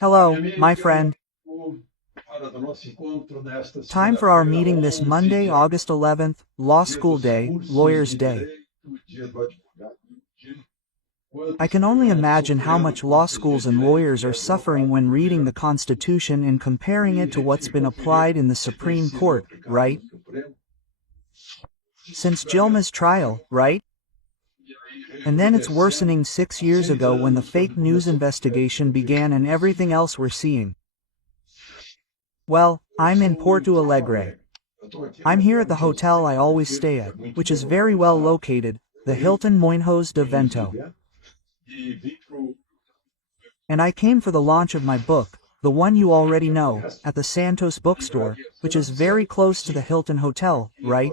Hello, my friend. Time for our meeting this Monday, August 11th, Law School Day, Lawyers' Day. I can only imagine how much law schools and lawyers are suffering when reading the Constitution and comparing it to what's been applied in the Supreme Court, right? Since Gilma's trial, right? And then it's worsening 6 years ago when the fake news investigation began and everything else we're seeing. Well, I'm in Porto Alegre. I'm here at the hotel I always stay at, which is very well located, the Hilton Moinhos de Vento. And I came for the launch of my book, the one you already know, at the Santos bookstore, which is very close to the Hilton Hotel, right?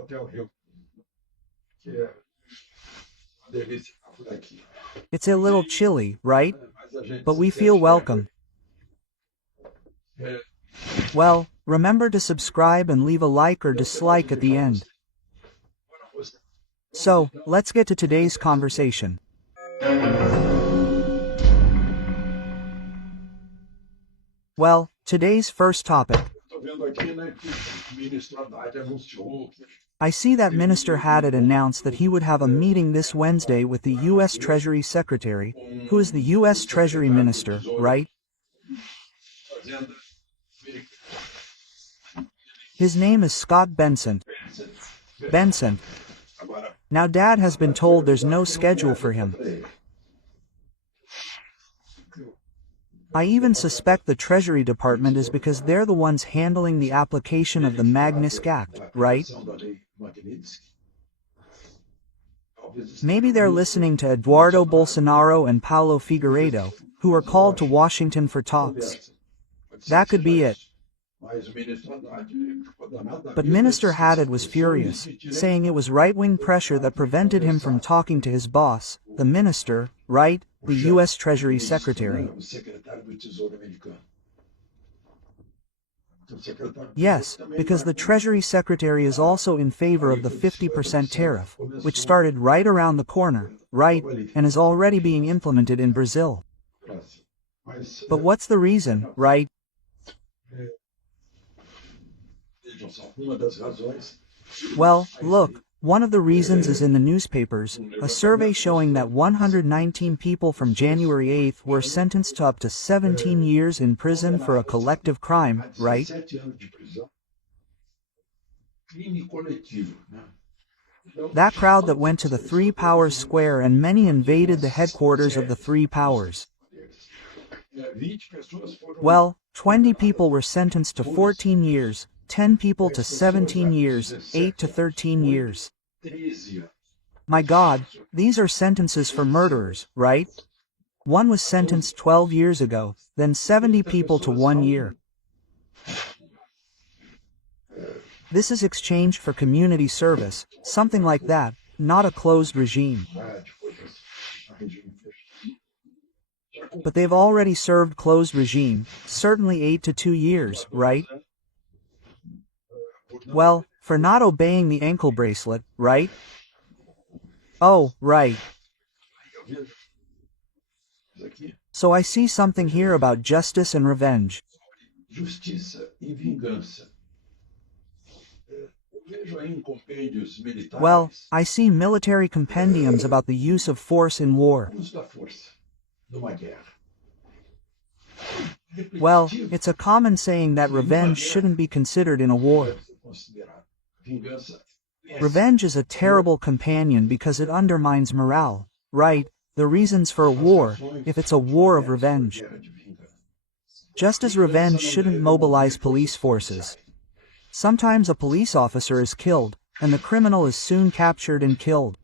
It's a little chilly, right? But we feel welcome. Well, remember to subscribe and leave a like or dislike at the end. So, let's get to today's conversation. Well, today's first topic. I see that Minister Haddad announced that he would have a meeting this Wednesday with the U.S. Treasury Secretary, who is the U.S. Treasury Minister, right? His name is Scott Bessent. Now Dad has been told there's no schedule for him. I even suspect the Treasury Department is because they're the ones handling the application of the Magnitsky Act, right? Maybe they're listening to Eduardo Bolsonaro and Paulo Figueiredo, who are called to Washington for talks. That could be it. But Minister Haddad was furious, saying it was right-wing pressure that prevented him from talking to his boss, the minister, right, the U.S. Treasury Secretary. Yes, because the Treasury Secretary is also in favor of the 50% tariff, which started right around the corner, right, and is already being implemented in Brazil. But what's the reason, right? Well, look, one of the reasons is in the newspapers, a survey showing that 119 people from January 8th were sentenced to up to 17 years in prison for a collective crime, right? That crowd that went to the Three Powers Square and many invaded the headquarters of the Three Powers. Well, 20 people were sentenced to 14 years, 10 people to 17 years, 8 to 13 years. My God, these are sentences for murderers, right? One was sentenced 12 years ago, then 70 people to 1 year. This is exchanged for community service, something like that, not a closed regime. But they've already served closed regime, certainly 8 to 2 years, right? Well, for not obeying the ankle bracelet, right? Oh, right. So I see something here about justice and revenge. Well, I see military compendiums about the use of force in war. Well, it's a common saying that revenge shouldn't be considered in a war. Revenge is a terrible companion because it undermines morale, right? The reasons for a war, if it's a war of revenge. Just as revenge shouldn't mobilize police forces. Sometimes a police officer is killed, and the criminal is soon captured and killed.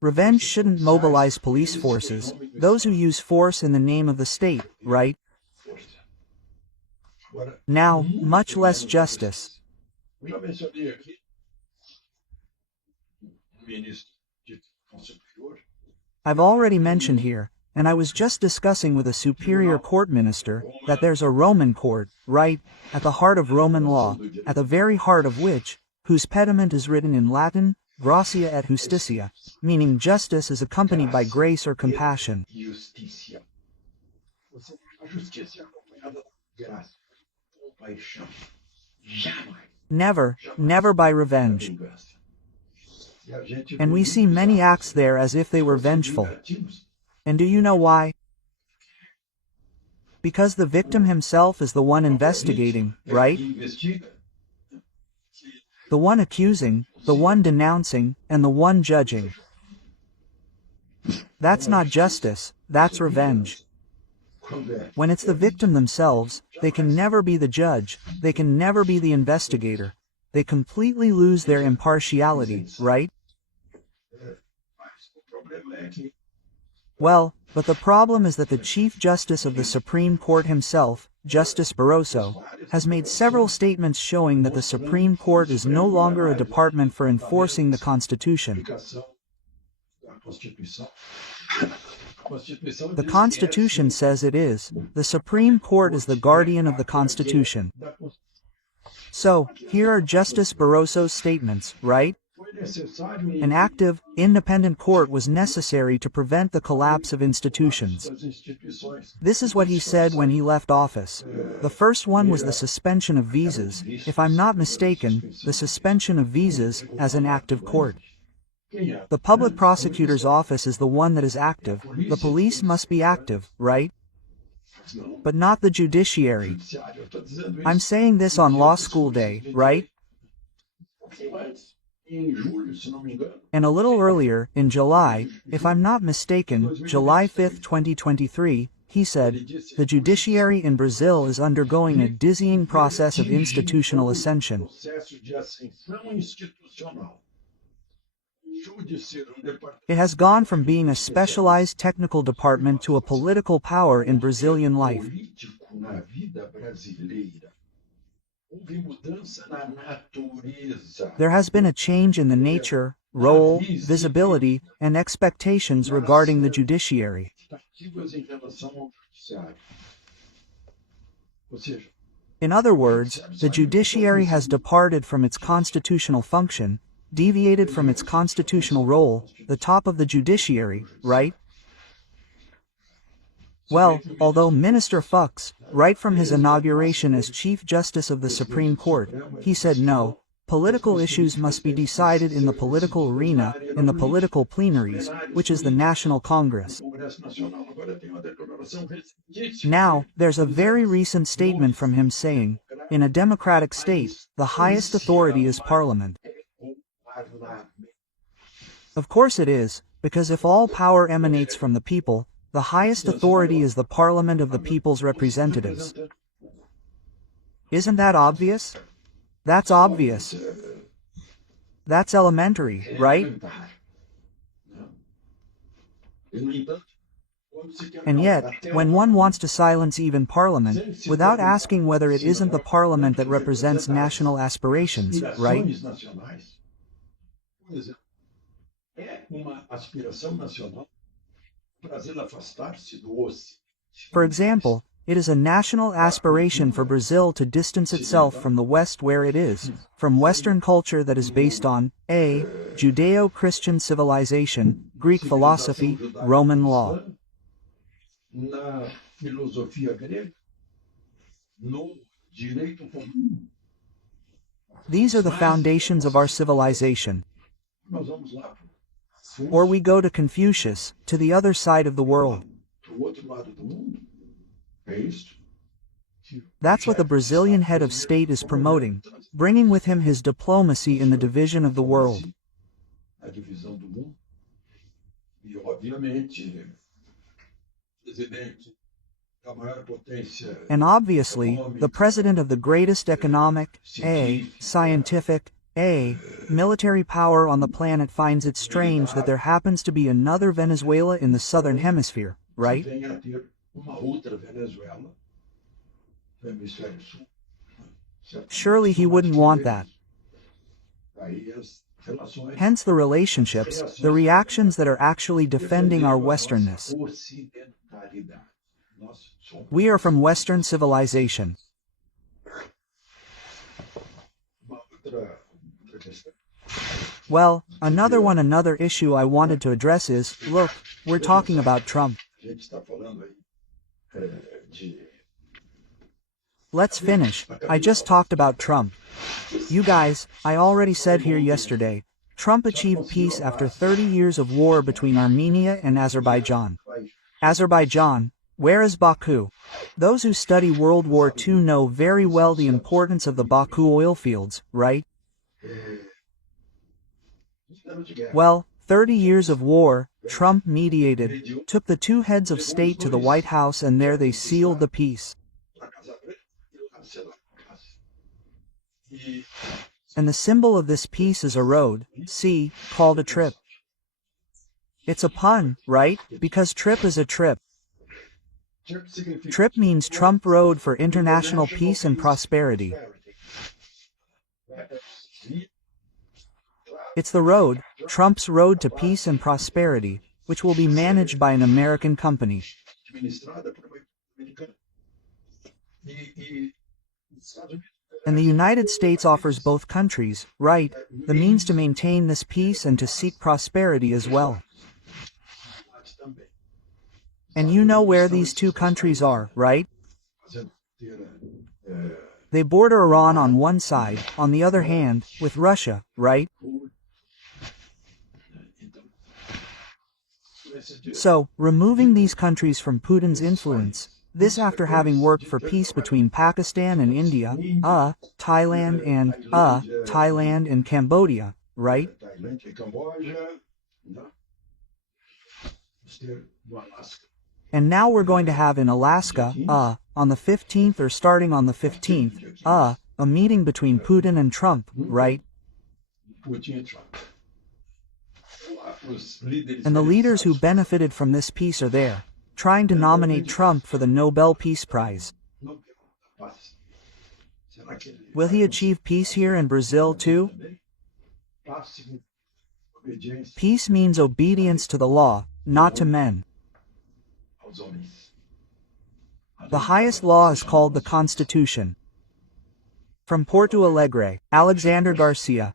Revenge shouldn't mobilize police forces, those who use force in the name of the state, right? Now, much less justice. I've already mentioned here, and I was just discussing with a superior court minister, that there's a Roman court, right, at the heart of Roman law, at the very heart of which, whose pediment is written in Latin, gratia et justitia, meaning justice is accompanied by grace or compassion. Never, never by revenge. And we see many acts there as if they were vengeful. And do you know why? Because the victim himself is the one investigating, right? The one accusing, the one denouncing, and the one judging. That's not justice, that's revenge. When it's the victim themselves, they can never be the judge, they can never be the investigator. They completely lose their impartiality, right? Well, but the problem is that the Chief Justice of the Supreme Court himself, Justice Barroso, has made several statements showing that the Supreme Court is no longer a department for enforcing the Constitution. The Constitution says it is. The Supreme Court is the guardian of the Constitution. So, here are Justice Barroso's statements, right? An active, independent court was necessary to prevent the collapse of institutions. This is what he said when he left office. The first one was the suspension of visas, if I'm not mistaken, the suspension of visas as an active court. The public prosecutor's office is the one that is active, the police must be active, right? But not the judiciary. I'm saying this on law school day, right? And a little earlier, in July, if I'm not mistaken, July 5, 2023, he said, the judiciary in Brazil is undergoing a dizzying process of institutional ascension. It has gone from being a specialized technical department to a political power in Brazilian life. There has been a change in the nature, role, visibility, and expectations regarding the judiciary. In other words, the judiciary has departed from its constitutional function, deviated from its constitutional role, the top of the judiciary, right? Well, although Minister Fux, right from his inauguration as Chief Justice of the Supreme Court, he said no, political issues must be decided in the political arena, in the political plenaries, which is the National Congress. Now, there's a very recent statement from him saying, in a democratic state, the highest authority is Parliament. Of course it is, because if all power emanates from the people, the highest authority is the Parliament of the people's representatives. Isn't that obvious? That's obvious. That's elementary, right? And yet, when one wants to silence even Parliament, without asking whether it isn't the Parliament that represents national aspirations, right? For example, it is a national aspiration for Brazil to distance itself from the West where it is, from Western culture that is based on a. Judeo-Christian civilization, Greek philosophy, Roman law. These are the foundations of our civilization. Or we go to Confucius, to the other side of the world. That's what the Brazilian head of state is promoting, bringing with him his diplomacy in the division of the world. And obviously, the president of the greatest economic, scientific, military power on the planet finds it strange that there happens to be another Venezuela in the southern hemisphere, right? Surely he wouldn't want that. Hence the relationships, the reactions that are actually defending our Westernness. We are from Western civilization. Well, another issue I wanted to address is, look, we're talking about Trump. Let's finish. I just talked about Trump. You guys, I already said here yesterday, Trump achieved peace after 30 years of war between Armenia and Azerbaijan. Azerbaijan, where is Baku? Those who study World War II know very well the importance of the Baku oil fields, right? Well, 30 years of war, Trump mediated, took the two heads of state to the White House, and there they sealed the peace. And the symbol of this peace is a road, see, called a trip. It's a pun, right? Because trip is a trip. Trip means Trump Road for international peace and prosperity. It's the road, Trump's road to peace and prosperity, which will be managed by an American company. And the United States offers both countries, right, the means to maintain this peace and to seek prosperity as well. And you know where these two countries are, right? They border Iran on one side, on the other hand, with Russia, right? So, removing these countries from Putin's influence, this after having worked for peace between Pakistan and India, Thailand and Cambodia, right? And now we're going to have in Alaska, on the 15th or starting on the 15th, a meeting between Putin and Trump, right? And the leaders who benefited from this peace are there, trying to nominate Trump for the Nobel Peace Prize. Will he achieve peace here in Brazil too? Peace means obedience to the law, not to men. The highest law is called the Constitution. From Porto Alegre, Alexandre Garcia.